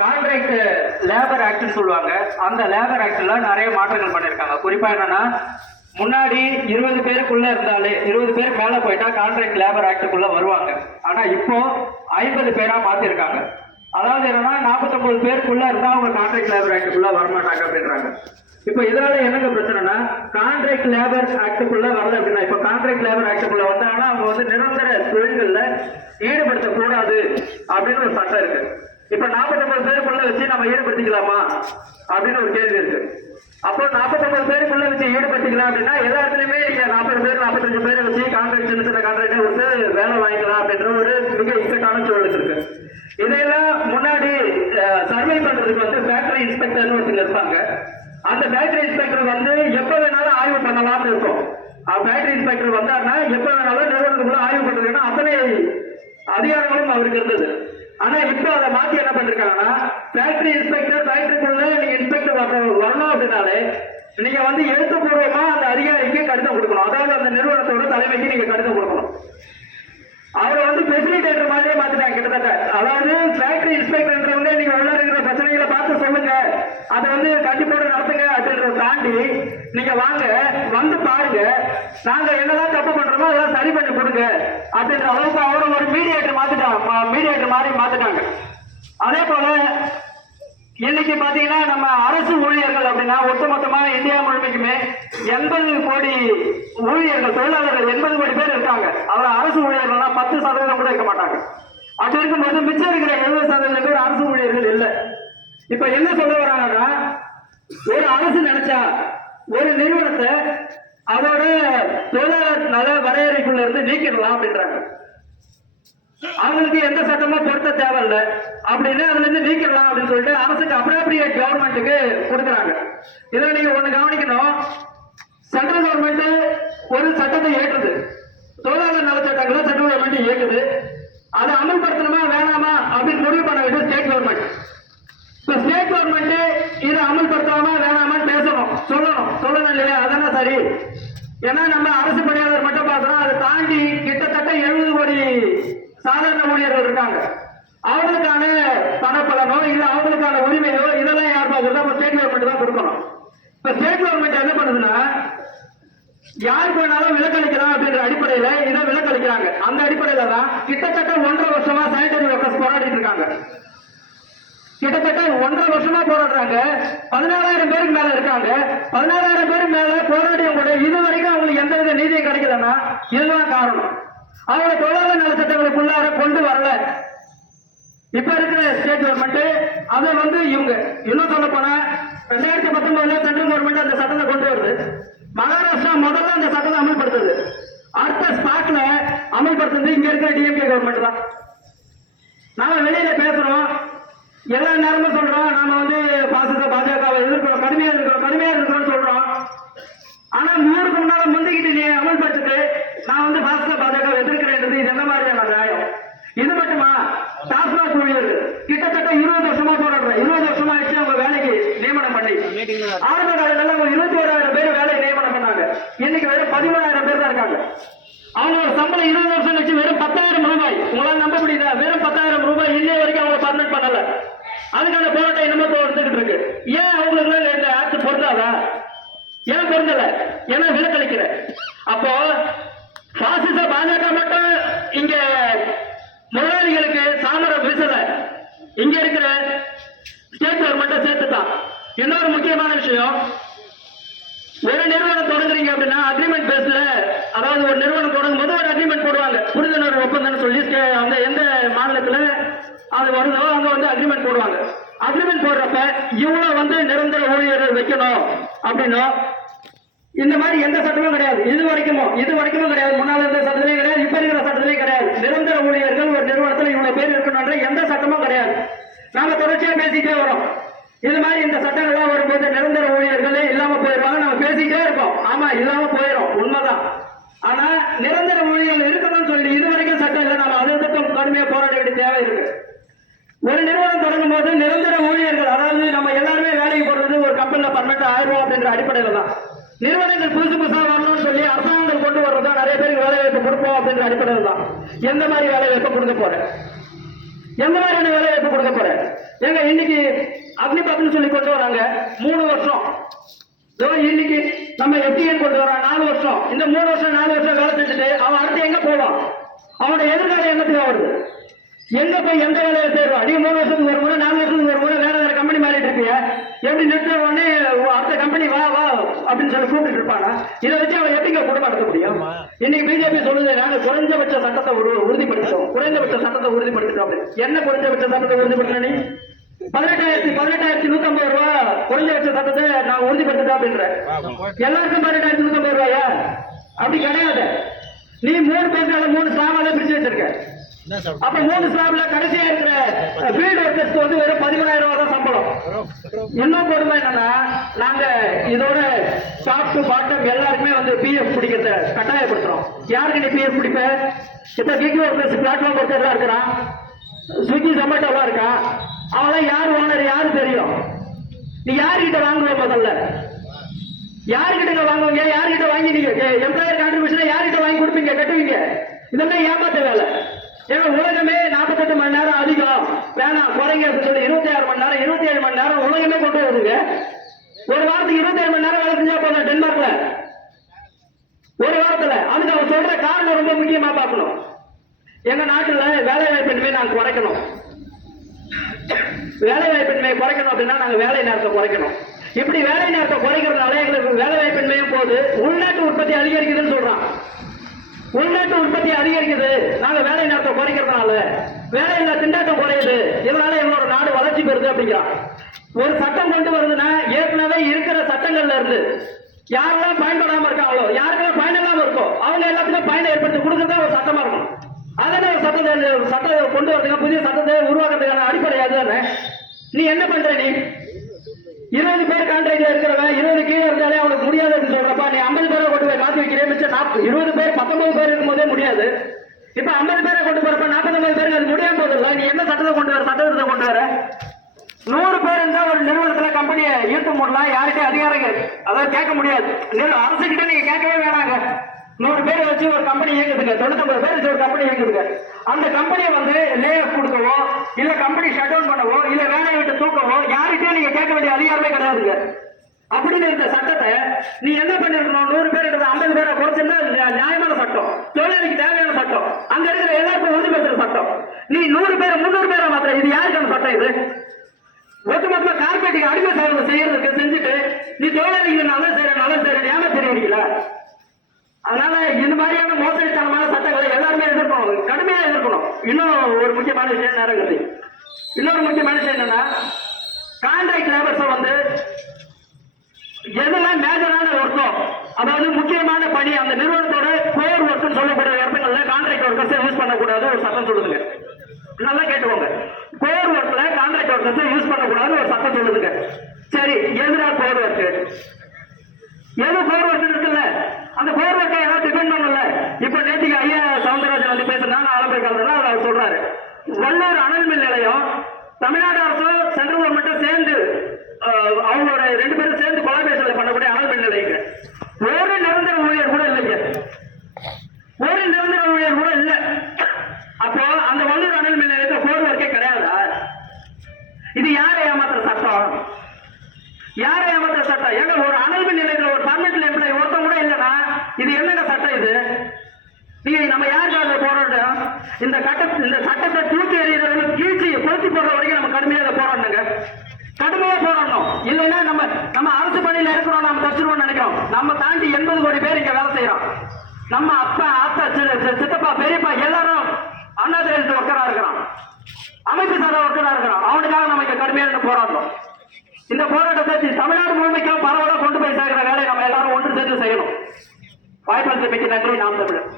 Contract labour ஆக்ட்னு சொல்லுவாங்க. அந்த labour ஆக்ட்ல நிறைய மாற்றங்கள் பண்ணியிருக்காங்க. குறிப்பா என்னன்னா, முன்னாடி 20 பேருக்குள்ள இருந்தாலே 20 பேருக்கு மேல போயிட்டா கான்ட்ராக்ட் லேபர் ஆக்டுக்குள்ள வருவாங்க. ஆனா இப்போ 50 பேரா மாத்திருக்காங்க. அதாவது என்னன்னா 49 பேருக்குள்ள இருந்தா அவங்க கான்ட்ராக்ட் லேபர் ஆக்டுக்குள்ள வரமாட்டாங்க அப்படின்றாங்க. இப்போ இதனால என்னங்க பிரச்சனைனா, கான்ட்ராக்ட் லேபர் ஆக்டுக்குள்ள வரல அப்படின்னா, இப்போ கான்ட்ராக்ட் லேபர் ஆக்டுக்குள்ள வந்தாங்கன்னா அவங்க வந்து நிரந்தர தொழில்கள்ல ஈடுபடுத்தக்கூடாது அப்படின்னு ஒரு சட்டம் இருக்கு. இப்ப 49 பேருக்குள்ள வச்சு நம்ம ஈடுபடுத்திக்கலாமா அப்படின்னு ஒரு கேள்வி இருக்கு. அப்போ 49 பேருக்குள்ள வச்சு ஈடுபடுத்திக்கலாம் அப்படின்னா எல்லா இடத்துலயுமே நீங்க 40 பேர் 45 பேரை வச்சு கான்ட்ராக்ட் சின்ன சின்ன கான்ட்ராக்டை கொடுத்து வேலை வாங்கிக்கலாம் அப்படின்ற ஒரு மிக இக்கட்டான சூழல் இருக்கு. இதையெல்லாம் முன்னாடி சர்வே பண்றதுக்கு வந்து ஃபேக்டரி இன்ஸ்பெக்டர்னு ஒருத்தங்க இருப்பாங்க. அந்த ஃபேக்டரி இன்ஸ்பெக்டர் வந்து எப்ப வேணாலும் ஆய்வு பண்ணலாம்னு இருக்கும். ஃபேக்டரி இன்ஸ்பெக்டர் வந்தாருன்னா எப்ப வேணாலும் நிறுவனத்துக்குள்ள ஆய்வு பண்றதுன்னா அத்தனை அதிகாரங்களும் அவருக்கு இருந்தது. ஆனா இப்ப அதை மாத்தி என்ன பண்ணிருக்காங்கன்னா, ஃபேக்டரி இன்ஸ்பெக்டர் ஃபேக்டரிக்குள்ள நீங்க இன்ஸ்பெக்டர் வரணும் அப்படின்னாலே நீங்க வந்து எழுத்துப்பூர்வமா அந்த அதிகாரிக்கு கடிதம் கொடுக்கணும். அதாவது அந்த நிறுவனத்தோட தலைமைக்கு நீங்க கடிதம் கொடுக்கணும். அவரை வந்து ஃபெசிலிட்டேட்டர் மாதிரியே மாத்திட்டாங்க கிட்டத்தட்ட. அதாவது ஃபேக்டரி இன்ஸ்பெக்டர்ன்றவங்க நீங்க உள்ள இருக்கிற பிரச்சனைகளை பார்த்து சொல்லுங்க, அதை வந்து கண்டிப்போட நடத்துங்க அப்படின்றத தாண்டி நீங்க வாங்க வந்து பாருங்க, நாங்க என்னதான் தப்பு பண்றோமோ அதெல்லாம் சரி பண்ணி கொடுங்க அப்படின்ற அளவுக்கு அவரை ஒரு மீடியேட்டர் மாதிரி மாத்திட்டாங்க. அதே போல இன்னைக்கு பாத்தீங்கன்னா நம்ம அரசு ஊழியர்கள் அப்படின்னா ஒட்டுமொத்தமா இந்தியா முழுமைக்குமே 80 கோடி ஊழியர்கள் தொழிலாளர்கள் 80 கோடி பேர் இருக்காங்க. அதுல அரசு ஊழியர்கள்னா 10% கூட இருக்க மாட்டாங்க. அப்படி இருக்கும்போது மிச்சம் இருக்கிற 70% பேர் அரசு ஊழியர்கள் இல்லை. இப்ப என்ன சொல்ல வராங்கன்னா, ஒரு அரசு நினைச்சா ஒரு நிறுவனத்தை அதோட தொழிலாளர் நல வரையறைக்குள்ள இருந்து நீக்கிடலாம் அப்படின்றாங்க. அவங்களுக்கு எந்த சட்டமும் பொருத்த தேவையில்லை அப்படின்னு அதுல இருந்து நீக்கிடலாம் அப்படின்னு சொல்லிட்டு அரசுக்கு அப்ராப்ரியேட் கவர்மெண்ட்டுக்கு கொடுக்குறாங்க. இதுல நீங்க ஒண்ணு கவனிக்கணும், சென்ட்ரல் கவர்மெண்ட் ஒரு சட்டத்தை ஏற்றுது, தொழிலாளர் நல சட்டங்களை சென்ட்ரல் கவர்மெண்ட் இயக்குது. அதை அமல்படுத்தணுமா வேணாமா அப்படின்னு முடிவு பண்ண வேண்டியது ஸ்டேட் கவர்மெண்ட். இப்ப ஸ்டேட் கவர்மெண்ட் இதை அமல்படுத்தாம வேணாமான்னு பேசணும், சொல்லணும் இல்லையா? அதான சரி. ஏன்னா நம்ம அரசு பணியாளர் மட்டும் பார்க்கிறோம், அதை தாண்டி கிட்டத்தட்ட 70 கோடி சாதாரண ஊழியர்கள் இருக்காங்க. அவங்களுக்கான பணப்பலனோ இல்ல அவங்களுக்கான உரிமையோ இதெல்லாம் யார் பார்க்கறதா? ஸ்டேட் கவர்மெண்ட் தான் கொடுக்கணும். இப்ப ஸ்டேட் கவர்மெண்ட் என்ன பண்ணுதுன்னா, யாருக்கு வேணாலும் விலக்களிக்கலாம் அப்படின்ற அடிப்படையில இதை விலக்களிக்கிறாங்க. அந்த அடிப்படையில தான் கிட்டத்தட்ட 1.5 வருஷமா சானிட்டரி ஒர்க்கர்ஸ் போராடிட்டு இருக்காங்க. கிட்டத்தட்ட 1.5 வருஷமா போராடுறாங்க. 14,000 பேருக்கு மேல இருக்காங்க. 14,000 பேருக்கு மேல போராடியும் கூட இது வரைக்கும் அவங்களுக்கு எந்தவித நீதியும் கிடைக்கலன்னா இதுதான் காரணம். அவங்க தொழிலாளர் நல சட்டங்களுக்குள்ளார கொண்டு வரல. இப்ப இருக்கிற ஸ்டேட் கவர்மெண்ட் அதை வந்து இவங்க இன்னும் சொல்ல போனா 2019 சென்ட்ரல் கவர்மெண்ட் அந்த சட்டத்தை கொண்டு வருது. மகாராஷ்டிரா முதல்ல அந்த சட்டத்தை அமல்படுத்துது. அடுத்த ஸ்பாட்ல அமல்படுத்துறது இங்க இருக்கிற டிஎம்கே கவர்மெண்ட் தான். நாம வெளியில பேசுறோம், எல்லா நேரமும் சொல்றோம் நாம வந்து பாஜகவை எதிர்க்கிறோம், கடுமையா இருக்கிறோம் சொல்றோம். ஆனா 100க்கு முன்னால முந்திக்கிட்டு நீ அமல்படுத்திட்டு நான் வந்து பாஜகவை எதிர்க்கிறேன், இது என்ன மாதிரியான நியாயம்? இது மட்டுமா? டாஸ்மாக் ஊழியர்கள் கிட்டத்தட்ட 20 வருஷமா போராடுறேன். 20 வருஷமா ஆயிடுச்சு அவங்க வேலைக்கு நியமனம் பண்ணி. ஆரம்ப காலத்துல 21,000 பேர் வேலையை நியமனம் பண்ணாங்க. இன்னைக்கு வெறும் 13,000 பேர் தான் இருக்காங்க. அவங்களோட சம்பளம் 20 வருஷம் கழிச்சு வெறும் 10,000 ரூபாய். உங்களால நம்ப முடியுதா? வெறும் 10,000 ரூபாய் இன்னைய வரைக்கும் அவங்க பர்மனன்ட் பண்ணல. அதுக்கான போராட்டம் என்னமோ எடுத்துக்கிட்டு இருக்கு. ஏன் அவங்களுக்கு இந்த ஆக்ட் பொருந்தாதா? ஏன் பொருந்தல? ஏன்னா விலக்களிக்கிற. அப்போ பாசிச பாஜக மட்டும் இங்க முதலாளிகளுக்கு சாமரம் வீசல, இங்க இருக்கிற ஸ்டேட் கவர்மெண்ட் சேர்த்துதான். இன்னொரு முக்கியமான விஷயம், ஒரு நிறுவனம் தொடங்குறீங்க அப்படின்னா அக்ரிமெண்ட் பேஸ்ல, அதாவது ஒரு நிறுவனம் தொடங்கும் போது ஒரு அக்ரிமெண்ட் போடுவாங்க, புரிந்துணர்வு ஒப்பந்தம் சொல்லி. அந்த எந்த மாநிலத்துல அது வருதோ அங்க வந்து அக்ரிமெண்ட் போடுவாங்க. அக்ரிமெண்ட் போடுறப்ப இவ்வளவு வந்து நிரந்தர ஊழியர்கள் வைக்கணும் அப்படின்னும் இந்த மாதிரி எந்த சட்டமும் கிடையாது. இது வரைக்கும் கிடையாது. முன்னாள் இருந்த சட்டத்திலையும் கிடையாது, இப்ப இருக்கிற சட்டத்திலையும் கிடையாது. நிரந்தர ஊழியர்கள் ஒரு நிறுவனத்தில் இவ்வளவு பேர் இருக்கணும்ன்ற எந்த சட்டமும் கிடையாது. நாம தொடர்ச்சியா பேசிட்டே வரோம். இது மாதிரி இந்த சட்டங்கள்லாம் வரும்போது நிரந்தர ஊழியர்களே இல்லாம போயிடுவாங்க. நம்ம பேசிட்டே இருக்கோம், ஆமா இல்லாம போயிடும், உண்மைதான். ஆனா நிரந்தர ஊழியர்கள் இருக்கணும்னு சொல்லி இது வரைக்கும் சட்டம் இல்லை. நம்ம அதை கடுமையா போராட வேண்டிய தேவை இருக்கு. ஒரு நிறுவனம் தொடங்கும் போது நிரந்தர ஊழியர்கள், அதாவது நம்ம எல்லாருமே வேலைக்கு போறது ஒரு கம்பெனில பர்மனெண்ட் ஆயிரம் அப்படின்ற அடிப்படையில தான். நிறுவனங்கள் புதுசா வரணும்னு சொல்லி அரசாங்கம் கொண்டு வர்றதா நிறைய பேருக்கு வேலை வாய்ப்பு கொடுப்போம் அப்படின்ற அடிப்படையில் தான். எந்த மாதிரி வேலை வாய்ப்பு கொடுக்க போறேன்? எந்த மாதிரியான வேலை வாய்ப்பு கொடுக்க போறேன்? எங்க இன்னைக்கு அக்னிபத்னு சொல்லி கொண்டு வராங்க 3 வருஷம். இன்னைக்கு நம்ம FTN கொண்டு வரோம் 4 வருஷம். இந்த 3 வருஷம் 4 வருஷம் வேலை செஞ்சுட்டு அவன் அடுத்து எங்க போவான்? அவனோட எதிர்காலம் என்னத்துக்கு வருது? எங்க போய் எந்த வேலையை சேருவான்? நீங்க 3 வருஷத்துக்கு ஒரு முறை 4 வருஷத்துக்கு ஒரு முறை வேற வேற கம்பெனி மாறிட்டு இருப்பீங்க. எப்படி நிறுத்த உடனே அடுத்த கம்பெனி வா வா அப்படின்னு சொல்லி கூப்பிட்டு இருப்பானா? இதை வச்சு அவன் எப்படிங்க குடும்பம் நடத்த முடியும்? இன்னைக்கு பிஜேபி சொல்லுது நாங்க குறைஞ்சபட்ச சட்டத்தை உறுதிப்படுத்தோம், குறைந்தபட்ச சட்டத்தை உறுதிப்படுத்திட்டோம் அப்படின்னு. என்ன குறைஞ்சபட்ச சட்டத்தை உறுதிப்படுத்தின நீ? 18,150 ரூபா குறைஞ்சபட்ச சட்டத்தை நான் உறுதிப்படுத்திட்டோம் அப்படின்ற. எல்லாருக்கும் 18,150 ரூபாயா? அப்படி கிடையாது. நீ 3 பேர்னால 3 ஸ்லாபால பிரிச்சு வச்சிருக்க. அப்ப 3 ஸ்லாப்ல கடைசியா இருக்கிற ஃபீல்ட் ஒர்க்கர்ஸ்க்கு வந்து வெறும் 13,000 ரூபாய் தான் சம்பளம். இன்னும் கொடுமை என்னன்னா, நாங்க இதோட டாப் டு பாட்டம் எல்லாருக்குமே வந்து PF பிடிக்கிறத கட்டாயப்படுத்துறோம். யாருக்கு நீ PF பிடிப்ப? இப்ப கிக் ஒர்க்கர்ஸ் பிளாட்ஃபார்ம் ஒர்க்கர் தான் இருக்கிறான், ஸ்விக்கி ஜொமேட்டோலாம் இருக்கான். அவெல்லாம் யார் ஓனர் யாரு தெரியும்? நீ யாருகிட்ட வாங்குவ? முதல்ல யாருகிட்ட வாங்குவீங்க? யாருகிட்ட வாங்கி நீங்க எம்ப்ளாயர் கான்ட்ரிபியூஷன் யாருகிட்ட வாங்கி கொடுப்பீங்க, கட்டுவீங்க? இதெல்லாம் ஏமாத்த வேலை. ஏன்னா உலகமே 48 மணி நேரம் அதிகம் வேணாம் குறைங்க அப்படின்னு சொல்லி 26 மணி நேரம் 27 மணி நேரம் உலகமே கொண்டு வருதுங்க. ஒரு வாரத்துக்கு 27 மணி நேரம் வேலை செஞ்சா போதும் டென்மார்க்ல ஒரு வாரத்துல. அதுக்கு அவன் சொல்ற காரணம் ரொம்ப முக்கியமா பார்க்கணும். எங்க நாட்டுல வேலை வாய்ப்பின்மை நாங்க குறைக்கணும். வேலை வாய்ப்பின்மையை குறைக்கணும் அப்படின்னா நாங்க வேலை நேரத்தை குறைக்கணும். இப்படி வேலை நேரத்தை குறைக்கிறதுனால எங்களுக்கு வேலை வாய்ப்பின்மையும் போது உள்நாட்டு உற்பத்தி அதிகரிக்குதுன்னு சொல்றான். உள்நாட்டு உற்பத்தி அதிகரிக்குது, நாங்க வேலை நேரத்தை குறைக்கிறதுனால வேலையில்லா திண்டாட்டம் குறையுது, இதனால எங்களோட நாடு வளர்ச்சி பெறுது அப்படிங்கிறான். ஒரு சட்டம் கொண்டு வருதுன்னா ஏற்கனவே இருக்கிற சட்டங்கள்ல இருந்து யாரெல்லாம் பயன்படாம இருக்காங்களோ, யாருக்கெல்லாம் பயன் இல்லாம இருக்கோ அவங்க எல்லாத்துக்கும் பயனை ஏற்படுத்தி கொடுக்கறதா ஒரு சட்டமா இருக்கும். அதனால ஒரு சட்டத்தை கொண்டு வரதுக்கு புதிய சட்டத்தை உருவாக்குறதுக்கான அடிப்படை அதுதானே. நீ என்ன பண்ற? நீ 20 பேர் கான்ட்ராக்ட்ல இருக்கிறவன் 20 கீழே இருந்தாலே அவனுக்கு முடியாதுன்னு சொல்றப்ப நீ 50 பேரை கொண்டு போய் மாத்தி வைக்கிறேன். மிச்சம் 20 பேர் 19 பேர் இருக்கும் போதே முடியாது. இப்ப 50 பேரை கொண்டு போறப்ப 49 பேருக்கு அது முடியாம போதில்ல. நீ என்ன சட்டத்தை கொண்டு வர? சட்டத்தை கொண்டு வர 100 பேர் இருந்தா ஒரு நிறுவனத்துல கம்பெனியை ஈர்த்து போடலாம். யாருக்கும் அதிகாரங்கள் அதாவது கேட்க முடியாது. அரசு கிட்ட நீங்க கேட்கவே வேணாங்க. 100 பேர் வச்சு ஒரு கம்பெனி இயங்குதுங்க, 99 பேர் வச்சு ஒரு கம்பெனி இயங்குதுங்க. அந்த கம்பெனியை வந்து லே ஆஃப் கொடுக்கவோ இல்ல கம்பெனி ஷட் டவுன் பண்ணவோ இல்ல வேலையை விட்டு தூக்கவோ யாருக்கிட்டே நீங்க கேட்க வேண்டிய அதிகாரமே கிடையாதுங்க. அப்படின்னு இருந்த சட்டத்தை நீ என்ன பண்ணிருக்கணும்? 100 பேர் 50 பேரை குறைச்சிருந்தா நியாயமான சட்டம், தொழிலாளிக்கு தேவையான சட்டம், அங்க இருக்கிற எல்லாருக்கும் உறுதிப்படுத்துற சட்டம். நீ 100 பேரை 300 பேரை மாத்திரம் இது யாருக்கான சட்டம்? இது ஒட்டுமொத்தமா கார்பரேட்டுக்கு அடிமை செய்யறதுக்கு செஞ்சுட்டு நீ தொழிலாளிக்கு நல்ல செய்யற ஏமாத்திருக்கீங்களா? அதனால இந்த மாதிரியான மோசடித்தனமான சட்டங்களை எல்லாருமே எதிர்க்கணும், கடுமையா எதிர்க்கணும். இன்னும் ஒரு முக்கியமான விஷயம் நேரங்கத்தி, இன்னொரு முக்கியமான விஷயம் என்னன்னா, கான்ட்ராக்ட் லேபர்ஸை வந்து எதெல்லாம் மேஜரான ஒர்க்கோ அதாவது முக்கியமான பணி அந்த நிறுவனத்தோட கோர் ஒர்க்னு சொல்லக்கூடிய இடங்கள்ல கான்ட்ராக்ட் ஒர்க்கர்ஸை யூஸ் பண்ணக்கூடாது ஒரு சட்டம் சொல்லுதுங்க. நல்லா கேட்டுக்கோங்க, கோர் ஒர்க்ல கான்ட்ராக்ட் ஒர்க்கர்ஸை யூஸ் பண்ணக்கூடாது ஒரு சட்டம் சொல்லுதுங்க. சரி, எதுனா கோர் ஒர்க்? எது கோர் ஒர்க் இருக்குல்ல, அந்த கோர் ஒர்க்கை ஏதாவது டிபெண்ட் பண்ணல. இப்ப நேற்றுக்கு ஐயா சவுந்தரராஜன் வந்து பேசுறாங்க, ஆலம்பை கலந்துதான் அவர் சொல்றாரு, வல்லூர் அனல் மின் நிலையம் தமிழ்நாடு அரசும் சென்ட்ரல் கவர்மெண்ட்டும் சேர்ந்து அவங்களோட 2 பேரும் சேர்ந்து கொலாபரேஷன்ல பண்ணக்கூடிய அனல் மின் நிலையங்க ஒரு நிரந்தர ஊழியர் கூட இல்லைங்க, ஒரு நிரந்தர ஊழியர் கூட இல்ல. அப்போ அந்த வல்லூர் அனல் மின் நிலையத்தை கோர் ஒர்க்கே கிடையாதா? இது யாரை ஏமாத்துற சட்டம்? யாரை ஏமாத்துற சட்டம்? ஏங்க ஒரு அனல் மின் நிலையத்தில் ஒரு பர்மனன்ட் எம்ப்ளாயி ஒருத்தம் கூட இல்லைன்னா இது என்னங்க சட்டம்? இது நீங்க நம்ம யாருக்காக போராட்டம்? இந்த சட்டத்தை தூக்கி எறியறது கீழ்ச்சி கொளுத்தி போடுற வரைக்கும் நம்ம கடுமையாக போராடணுங்க, கடுமையா போராடணும். இல்லைன்னா நம்ம அரசு பணியில இருக்கிறோம், நம்ம தச்சுருவோம் நினைக்கிறோம். நம்ம தாண்டி 80 கோடி பேர் இங்க வேலை செய்யறோம். நம்ம அப்பா அத்தா சித்தப்பா பெரியப்பா எல்லாரும் அண்ணாதிரத்து ஒர்க்கரா இருக்கிறோம், அமைப்பு சாரா ஒர்க்கரா இருக்கிறோம். அவனுக்காக நம்ம இங்க கடுமையாக போராடணும். இந்த போராட்டத்தை தமிழ்நாடு முழுமைக்கும் பரவலாக கொண்டு போய் சேர்க்கிற வேலையை நம்ம எல்லாரும் ஒன்று சேர்ந்து செய்யணும். வாய்ப்பு மிக்க நன்றி. நாம் தமிழர்.